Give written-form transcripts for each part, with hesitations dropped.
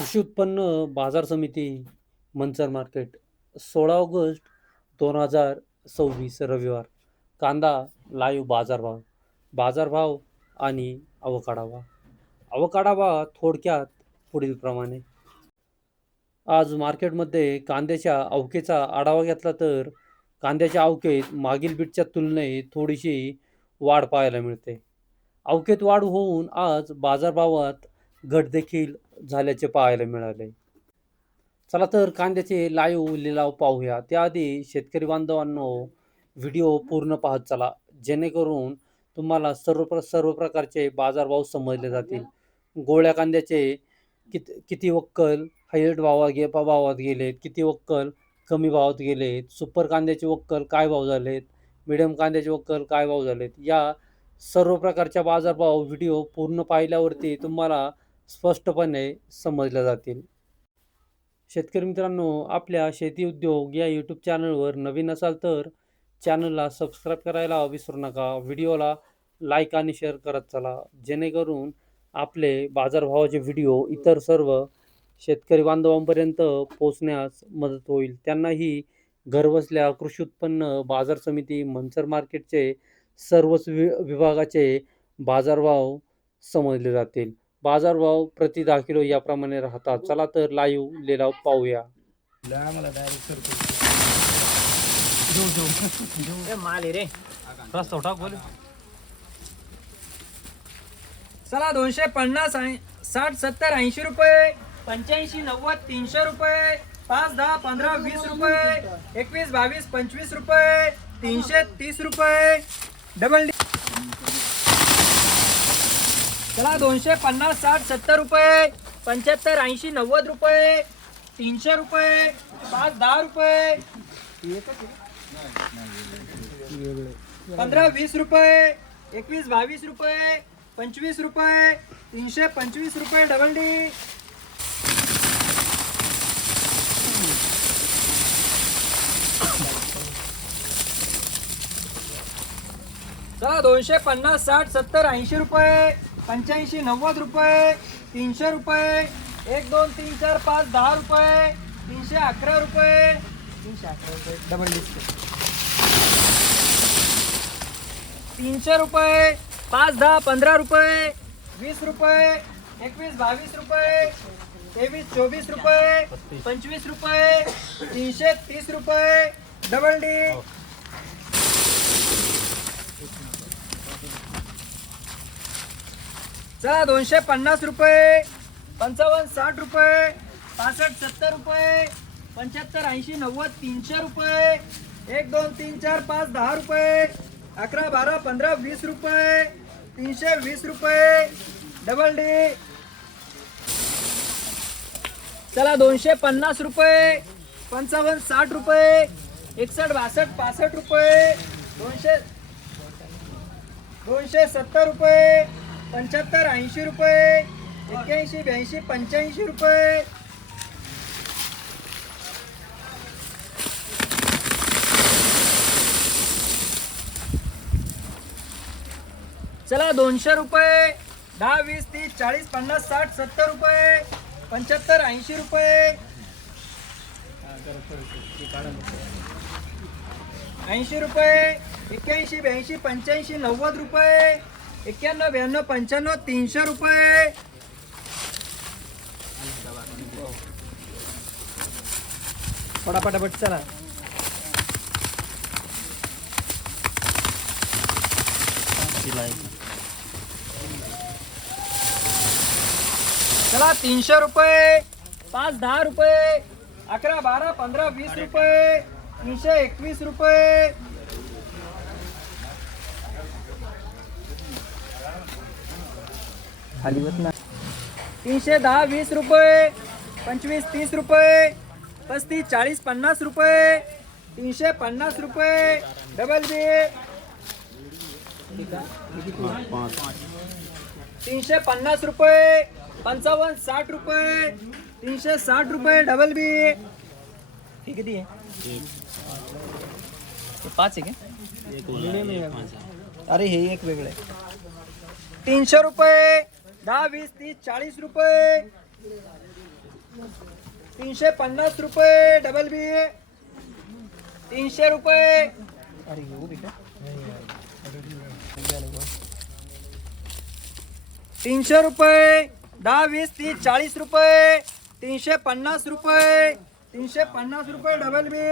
कृषी उत्पन्न बाजार समिती मंचर मार्केट 16 ऑगस्ट 2026 रविवार. कांदा लाईव्ह बाजारभाव आणि अवकाढा थोडक्यात पुढीलप्रमाणे. आज मार्केटमध्ये कांद्याच्या अवकेचा आढावा घेतला तर कांद्याच्या अवकेत मागील बीटच्या तुलनेत थोडीशी वाढ पाहायला मिळते. अवकेत वाढ होऊन आज बाजारभावात घट देखील झाल्याचे पाहायला मिळाले. चला तर कांद्याचे लाईव्ह लिलाव पाहूया. त्याआधी शेतकरी बांधवांनो, व्हिडिओ पूर्ण पाहत चला, जेणेकरून तुम्हाला सर्व प्रकारचे बाजारभाव समजले जातील. गोळ्या कांद्याचे किती वक्कल हायस्ट भावात गेलेत, किती वक्कल कमी भावात गेलेत, सुपर कांद्याचे वक्कल काय भाव झालेत, मिडियम कांद्याचे वक्कल काय भाव झालेत, या सर्व प्रकारच्या बाजारभाव व्हिडिओ पूर्ण पाहिल्यावरती तुम्हाला स्पष्टपणे समजल्या जातील. शेतकरी मित्रांनो, आपल्या शेती उद्योग या यूट्यूब चॅनलवर नवीन असाल तर चॅनलला सबस्क्राईब करायला विसरू नका. व्हिडिओला लाईक आणि शेअर करत चला, जेणेकरून आपले बाजारभावाचे व्हिडिओ इतर सर्व शेतकरी बांधवांपर्यंत पोहोचण्यास मदत होईल. त्यांनाही घरबसल्या कृषी उत्पन्न बाजार समिती मंचर मार्केटचे सर्वच विभागाचे बाजारभाव समजले जातील. बाजारभाव प्रति 10 किलो याप्रमाणे राहतात. चला तर लाईव्ह लिलाव पाहूया. चला 250 60 70 80 रुपये 85 90 300 रुपये 5 10 15 20 रुपये 21 22 25 रुपये 330 रुपये डबल डी. चला 250 60 70 रुपये 75 80 90 रुपये 300 रुपये 5 10 रुपये 15 20 रुपये 21 22 रुपये 25 रुपये 325 रुपये डबल डी. चला 250 60 70 80 रुपये 85 90 रुपये 300 रुपये 1 2 3 4 5 10 रुपये 311 रुपये 311 रुपये डबल डी. 300 रुपये 5 10 15 रुपये 20 रुपये 21 22 रुपये 23 24 रुपये 25 रुपये 330 रुपये डबल डी. चला 250 रुपये 55 60 रुपये 65 70 रुपये 75 80 90 300 रुपये 1 2 3 4 5 10 रुपये 11 12 15 20 रुपये 320 रुपये डबल डी. चला 250 रुपये 55 60 रुपये 61 62 65 रुपये 270 रुपये 75 80 रुपये 81 82 85 रुपये. चला 200 रुपये 10 20 30 40 50 60 70 रुपये 75 80 रुपये 80 रुपये 81 82 85 90 रुपये 91 92 95 300 रुपये. पटापट चला. चला 300 रुपये 5 10 रुपये 11 12 15 20 रुपये 321 रुपये. खाली होत ना. 310 20 रुपये 25 30 रुपये 35 40 50 रुपये 350 रुपये डबल बी. 350 रुपये 55 60 रुपये 360 रुपये डबल बी. हे किती आहे? 5 आहे का? अरे हे एक वेगळं आहे. 300 रुपये 10 20 30 40 रुपये 350 रुपये डबल बी, 300 रुपये, 300 रुपये, 10, 20, 30, 40 रुपये, 350 रुपये, 350 रुपये डबल बी,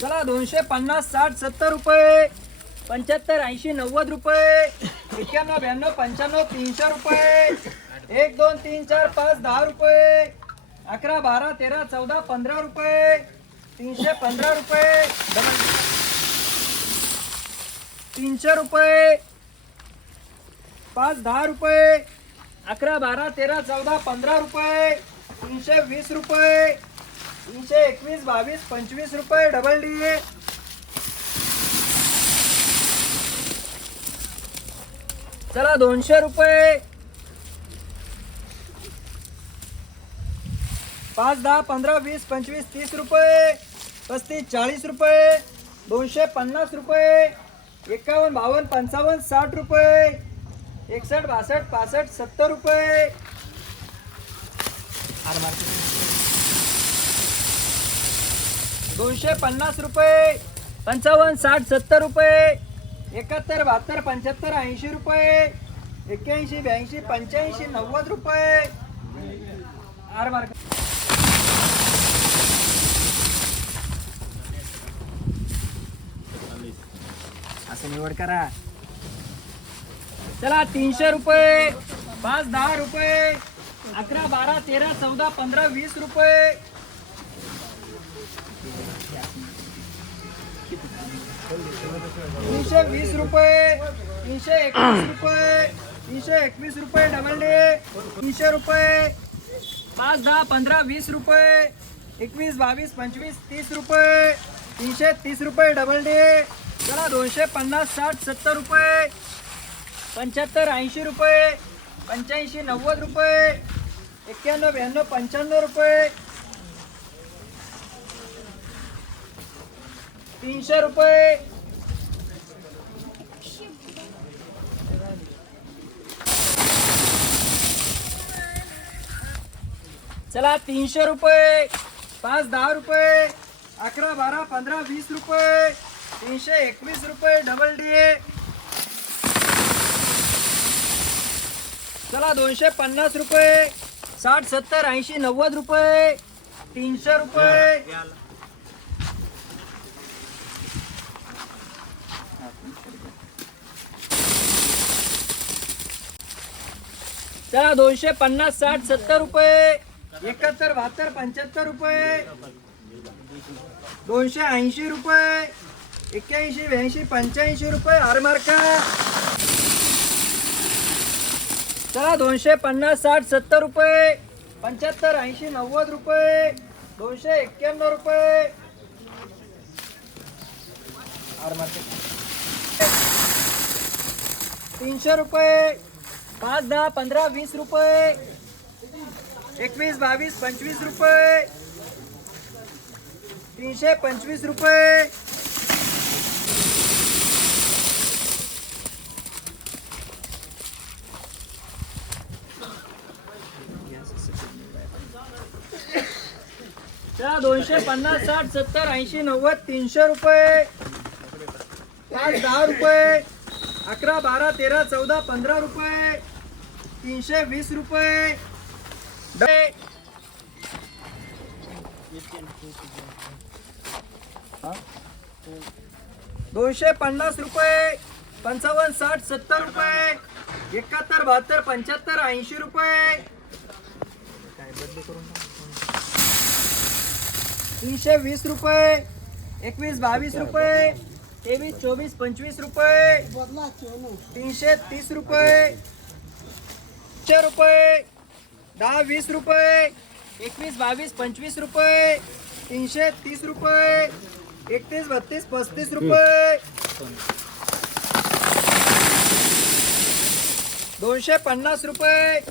चला 250, 60, 70 रुपये, 75, 80, 90 रुपये, 91, 92, 95, 300 रुपये, 1, 2, 3, 4, 5, 10 रुपये, 11, 12, 13, 14, 15 रुपये, 315 रुपये, 300 रुपये, 5, 10 रुपये, 11, 12, 13, 14, 15 रुपये, 320 रुपये, 321, 22, 25 रुपये डबल डी, चला 200 रुपये, 5, 10, 15, 20, 25, 30 रुपये, 35, 40 रुपये, 250 रुपये, 51, 52, 55, 60 रुपये, 61, 62, 65, 70 रुपये, 250 रुपये, 55, 60, 70 रुपये, 71, 72, 75, 80 रुपये, 81, 82, 85, 90 रुपये, आर मार्क, असं निवड करा. चला 300 रुपये, 5, 10 रुपये, 11, 12, 13, 14, 15, 20 रुपये, 320 रुपये, 321 रुपये, 321 रुपये डबल डे, 300 रुपये, 5, 10, 15, 20 रुपये, 21, 22, 25, 30 रुपये, 330 रुपये डबल डे, चला 250, 60, 70 रुपये, 75, 80 रुपये, 85, 90 रुपये, 91, 92, 95 रुपये, 300 रुपये, चला 300 रुपये, 5, 10 रुपये, 11, 12, 15, 20 रुपये, 321 रुपये डबल डी, चला 250 रुपये, 60, 70, 80, 90 रुपये, 300 रुपये, चला 250, 60, 70 रुपये, 71, 72, 75 रुपये, 280 रुपये, 81, 82, 85 रुपये आर मार्का, चला 250, 60, 70 रुपये, 75, 80, 90 रुपये, 291 रुपये आर मार्का, 300 रुपये, 5, 10, 15, 20 रुपये, 21, 22, 25 रुपये, 325 रुपये, चला 250, 60, 70, 80, 90, 300 रुपये, 5, 10 रुपये, 11, 12, 13, 14, 15 रुपये, 320 रुपये, 250 रुपये, 55, 60, 70 रुपये, 71, 72, 75, 80 रुपये, 320 रुपये, 21, 22 रुपये, 23, 24, 25 रुपये, 330 रुपये, 4 रुपये, 10, 20 रुपये, 21, 22, 25 रुपये, 330 रुपये, 31, 32, 35 रुपये, 250 रुपये,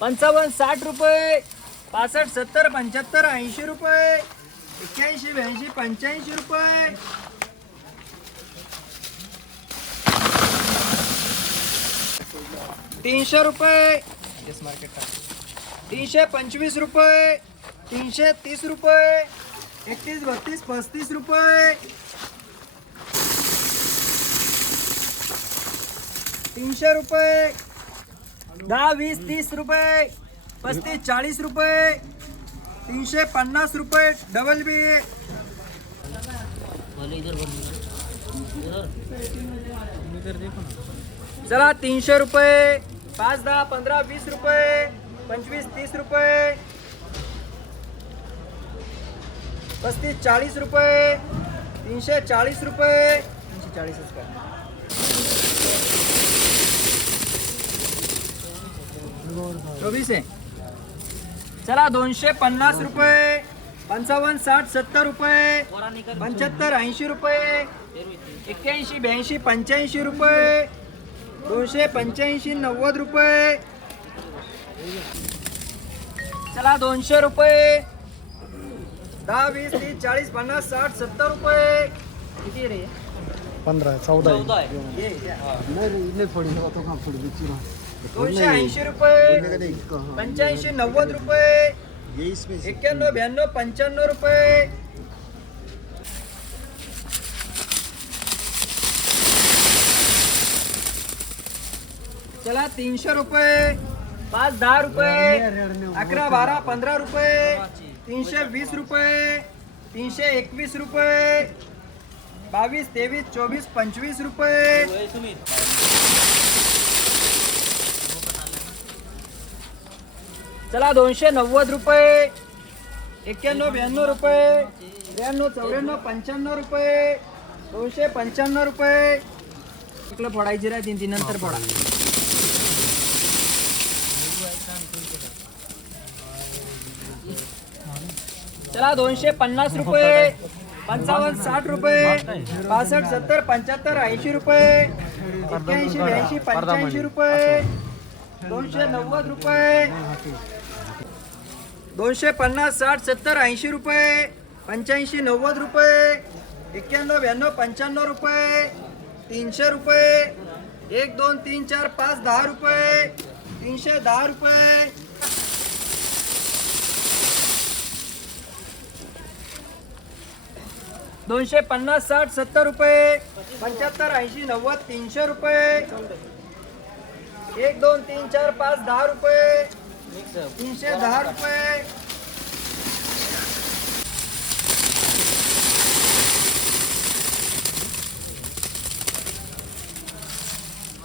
55, 60 रुपये, 65, 70, 75, 80 रुपये, 81 82 85 रुपये. 300 रुपये. 325 रुपये. 330 रुपये. 31 32 35 रुपये. 300 रुपये. 10 20 30 रुपये. 35 40 रुपये. 350 रुपये डबल बी. चला 300 रुपये. 5 10 15 20 रुपये. 25 30 रुपये. 35 40 रुपये. 340 रुपये. 340 का 24 आहे. चला 250 रुपये. 55 60 70 रुपये. 75 80 रुपये. 81 82 85 रुपये. 285 90 रुपये. चला 200 रुपये. 10 20 30 40 50 60 70 रुपये. किती रे 15 14 ये नाही थोडी होतो का थोडी बिचरा 280 रुपये. 85 90 रुपये. 91 92 95 रुपये. चला 300 रुपये. 5 10 रुपये. 11 12 15 रुपये. 320 रुपये. 321 रुपये. 22 23 24 25 रुपये. चला 290 रुपये. 91 92 रुपये. 93 94 95 रुपये. 295 रुपये. इकडे फोडायची राहतील ती नंतर फोडा. चला 250 रुपये. 55 60 रुपये. 65 70 75 80 रुपये. 81 82 85 रुपये. 290 रुपये. 250 60 70 80 रुपये. 85 90 रुपये. 91 92 95 रुपये. 300 रुपये. 1 2 3 4 5 10 रुपये. 310 रुपये. 250 60 70 रुपये. 75 80 90 300 रुपये. 1 2 3 4 5 10 रुपये. 310 रुपये.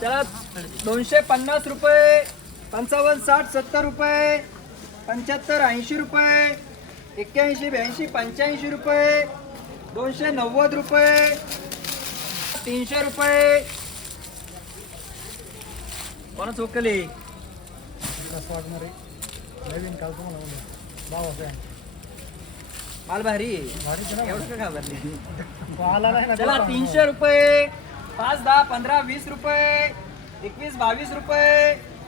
चला 250 रुपये. 55 60 70 रुपये. 75 80 रुपये. 81 82 85 रुपये. 290 रुपये. 300 रुपये. कोणा चोकले नवीन काल तुम्हाला भाव माल भारी एवढं का घाबरले. आला नाही ना चला 300 रुपये. 5 10 15 20 रुपये. 21 22 रुपये.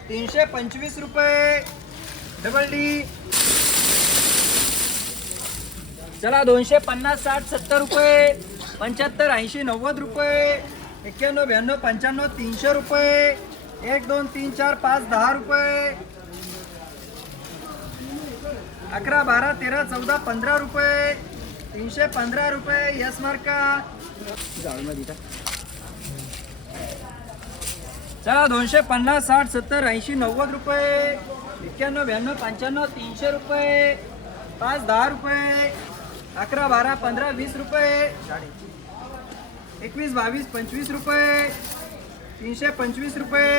325 रुपये डबल डी. चला 250 60 70 रुपये. 75 80 90 रुपये. 91 92 95 300 रुपये. 1 2 3 4 5 10 रुपये. 11 12 13 14 15 रुपये. 315 रुपये. यस मार्का. चला 250 60 70 80 90 रुपये. 91 92 95 300 रुपये. 5 10 रुपये. 11 12 15 20 रुपये. 21 22 25 रुपये. 325 रुपये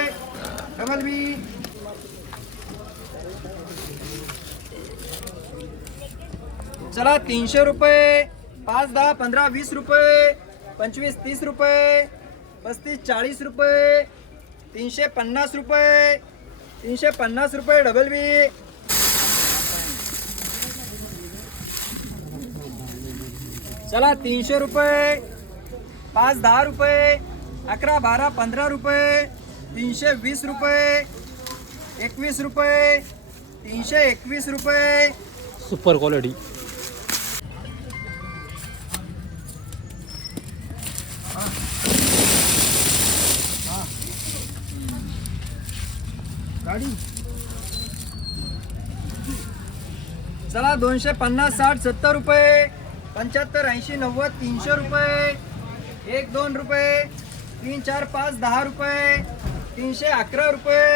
डबल बी. चला 300 रुपये. 5 10 15 20 रुपये. 25 30 रुपये. 35 40 रुपये. 350 रुपये. 350 रुपये डबल बी. चला 300 रुपये. 5 10 रुपये. 11 12 15 रुपये. 320 रुपये. 21 रुपये. 321 रुपये. Super quality. चला 250 60 70 रुपये 75 80 90 300 रुपये 1 2 रुपये 3 4 5 10 रुपये 311 रुपये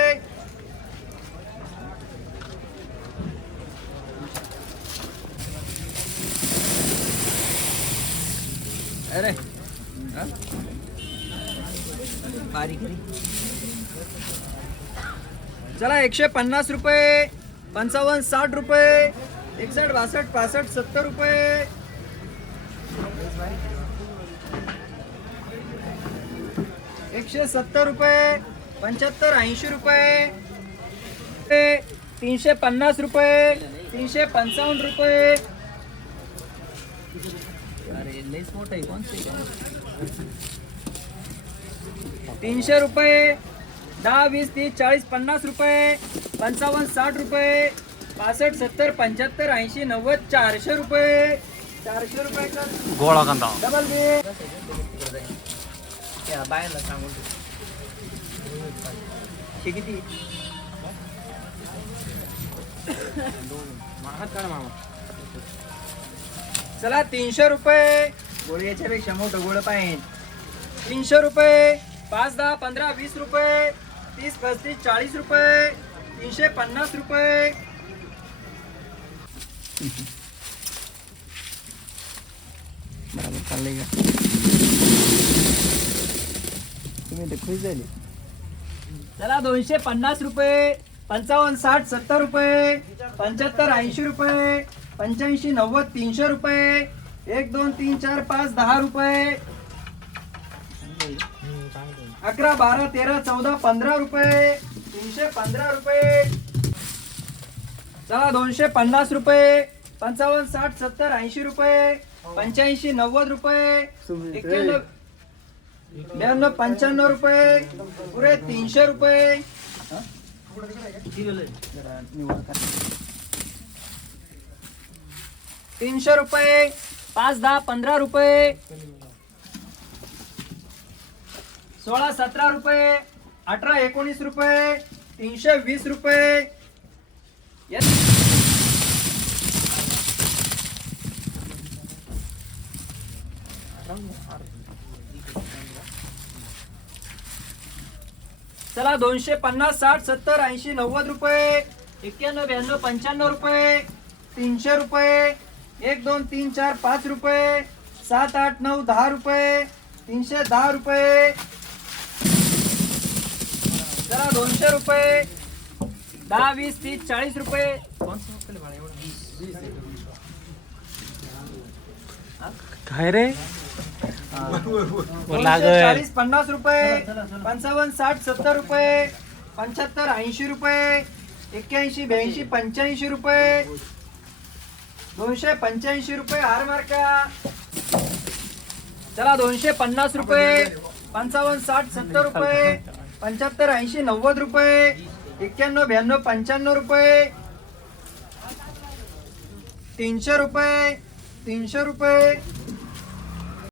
अरे बारीक चला 150 रुपये 55 60 रुपये 61 62 65 70 रुपये 170 रुपये 75 80 रुपये 350 रुपये 355 रुपये अरे लईच मोठं आहे कोणते 300 रुपये 10 20 30 40 50 रुपये 55 60 रुपये 65 70 75 80 90 400 रुपये 400 रुपये का गोळा कांदा डबल बे त्या बायला सांगून हे किती चला 300 रुपये गोळी याच्यापेक्षा मोठं गोळ पाहिजे 300 रुपये 5 10 15 20 रुपये 30 35 40 रुपये 350 रुपये बरोबर चाललंय का तुम्ही तर खुश झाले चला 250 रुपये 55 60 70 रुपये 75 80 रुपये 85 90 300 रुपये 1 2 3 4 5 10 रुपये 11 12 13 14 15 रुपये 315 रुपये चला 250 रुपये 55 60 70 80 रुपये 85 90 रुपये 91 92 95 रुपये पुरे 300 रुपये 300 रुपये 5 10 15 रुपये 16 17 रुपये 18 19 रुपये 320 रुपये चला 250 60 70 80 90 रुपये 91 92 95 रुपये 300 रुपये 1 2 3 4 5 रुपये 7 8 9 10 रुपये 310 रुपये चला 200 रुपये 10 20 30 40 रुपये काय रे 40 50 रुपये 55 60 70 रुपये 75 80 रुपये 81 82 85 रुपये 285 रुपये हार मार्का चला 250 रुपये 55 60 70 रुपये 75 80 90 रुपये 91 92 95 रुपये 300 रुपये 300 रुपये